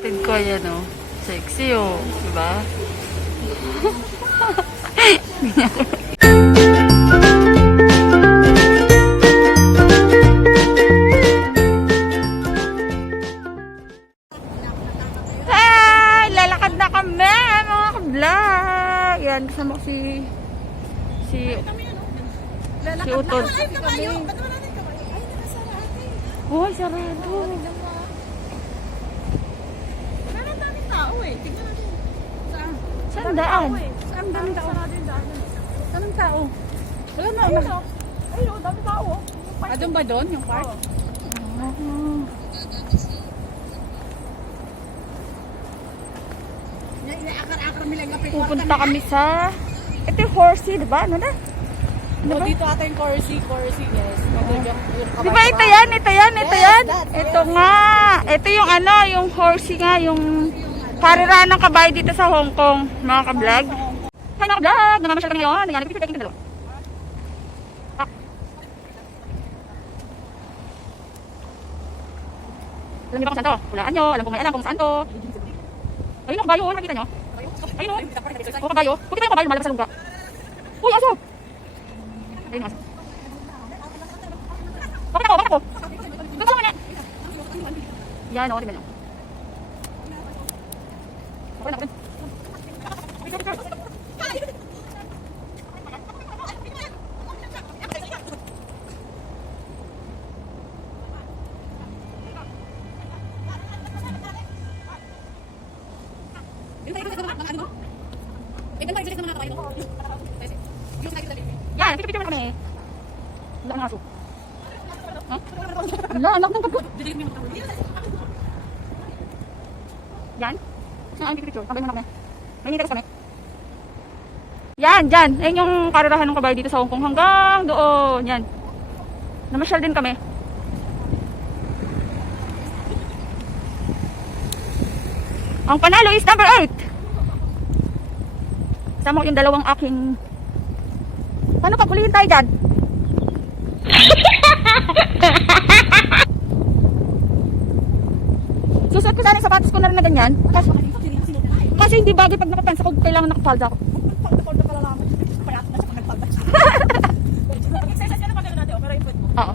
Tin ko yan o. Sexy o. Diba? Hey! Lalakad na kami mga ka-vlog. Yan, kasama ko si Utod. Uy, sarado. Meron daming tao eh. Tignan natin. Saan? Saan daan? Saan daming tao? Saan ang tao? Ayun na. Ayun, daming tao. Doon ba doon? Yung park? Pupunta kami sa... Ito yung horsey, diba? Ano na? Oh, dito ata yung Corsi, yes. Diba ito yan? Ito yan? Ito yan? Ito nga. Ito yung ano, yung horsey nga, yung karera ng kabayo dito sa Hong Kong, mga ka-vlog. Hi mga ka-vlog! Namamasyal kami ngayon. Nangyari ko pipipecking ka dalawa. Alam niyo ba kung saan to? Hulaan nyo. Alam ko may alam kung saan to. Ayun ang kabayo, nakita nyo? Ayun o. O kabayo. Pagkita yung kabayo, malabas sa lungga. Uy, aso! Ayun aso. Bakit ako? Bakit ako? Gusto mo na. Yan o, tingnan nyo. Okay na, okay. Yan, picture mo kami. Wala ang aso. Ha? Wala, anak ng pagod. Yan. Saan ang picture? Tambay mo na kami. May niteras kami. Yan, dyan. Yan yung karerahan ng kabayo dito sa Hong Kong. Hanggang doon. Yan. Namasyal din kami. Ang panalo is number 8. Sama ko yung dalawang aking... Paano pag hulihin tayo dyan? Susuot ko sana yung sapatos ko na rin na ganyan. Kasi hindi bagay pag nakapensa ko, kailangan nakapalda ako. Oo.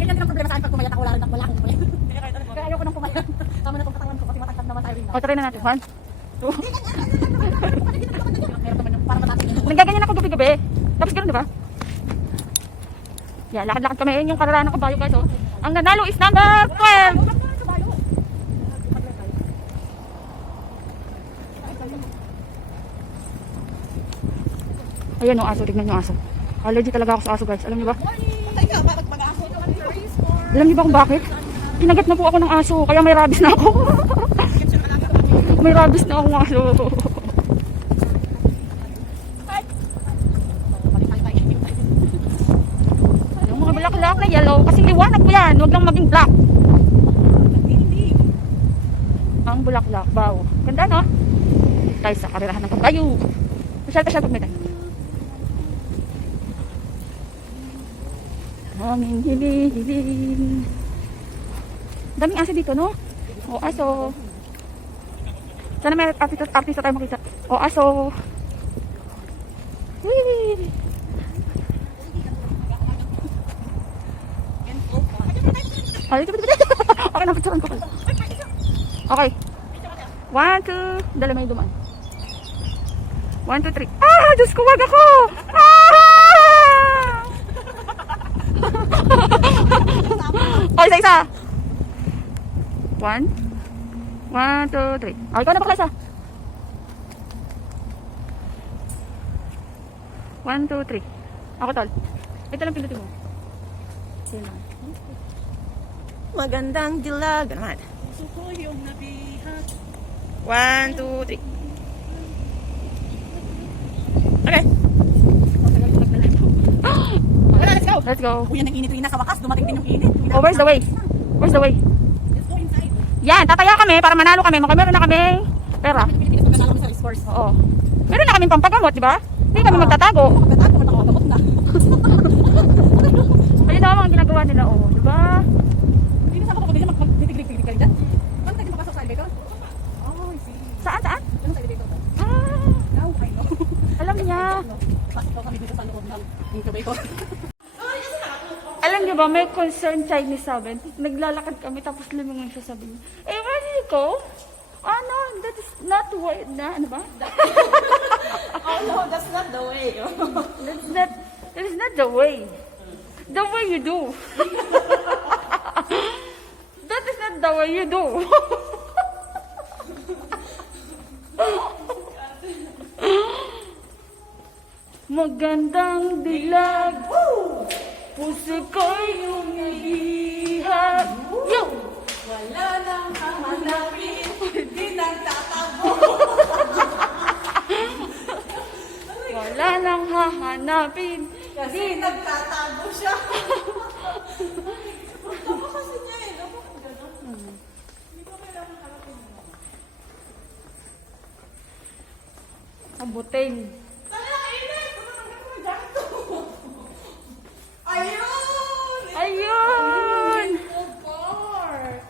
Ganyan din ang problema sa akin pag pumayat ako, wala rin wala akong pumayat. Kaya ayoko nang pumayat. Tama na itong katawan ko kasi matangkad naman tayo rin. O, try na natin. 1, 2. Para matatin. Nagaganyan ako gabi-gabi. Tapos gano'n, di ba? Yan, lakad-lakad kami. Yun yung karera ng kabayo, guys. Oh. Ang nanalo is number 12. Ayan o, aso. Tignan yung aso. Allergy talaga ako sa aso, guys. Alam niyo ba? Alam niyo ba kung bakit? Kinagat na po ako ng aso. Kaya may rabies na ako. May rabies na akong aso. Yung mga bulaklak na yellow. Kasi liwanag po yan. Huwag lang maging black. Ang bulaklak. Wow. Ganda, no? Tayo sa karerahan ng kabayo. Pasyal pag may tayo. Hangin, hiling. Daming aso dito, no? O, aso. Sana may artista tayo makita. O, aso. Whee! Ay, okay, napicturan ko pala. Okay. 1, 2. Dala may dumaan. 1, 2, 3. Ah! Diyos ko, wag ako! Ah! O, isa-isa. 1, 2, 3. O, ikaw na bakla isa. 1, 2, 3. Ako, tol. Ito lang pindutin mo. Yan lang. Magandang dilag. Naman. 1, 2, 3. Okay. Let's go. Uy, ang init rin na sa wakas. Dumating din yung init. Oh, where's the way? Where's the way? Let's go inside. Yan, tataya kami para manalo kami. Meron na kami pera. Pilipinas pag nanalo kami sa scores. Oo. Meron na kami pampagamot, di ba? Hindi kami magtatago. Pagkatago, nakakagamot na. Ayun daw ang ginagawa nila, oh, di ba? Hindi na sa ako kapag magtitiglig-tiglig ka rin dyan. Paano tayo papasok sa elevator? Ito kami dito sa loob ng incubator. Alam niyo ba, may concerned Chinese sabi, naglalakad kami tapos lumingon siya sabi niya, where did you go? Oh no, that is not the way, ano ba? Oh no, that's not the way. That is not the way. The way you do. That is not the way you do. Magandang dilag. Puso ko'y umihihag. Yo! Wala nang hahanapin, hindi nagtatago. Wala nang hahanapin. Kasi nagtatago siya. Tama kasi niya eh. Dapat gano'n. Hindi ko kailangan harapin mo. Abutin. Tala, init! Tumatanggal ko na dito. Ayun! Ayun! Good part.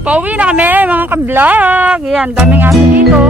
Pauwi na kami mga ka-vlog. Yan, daming aso dito.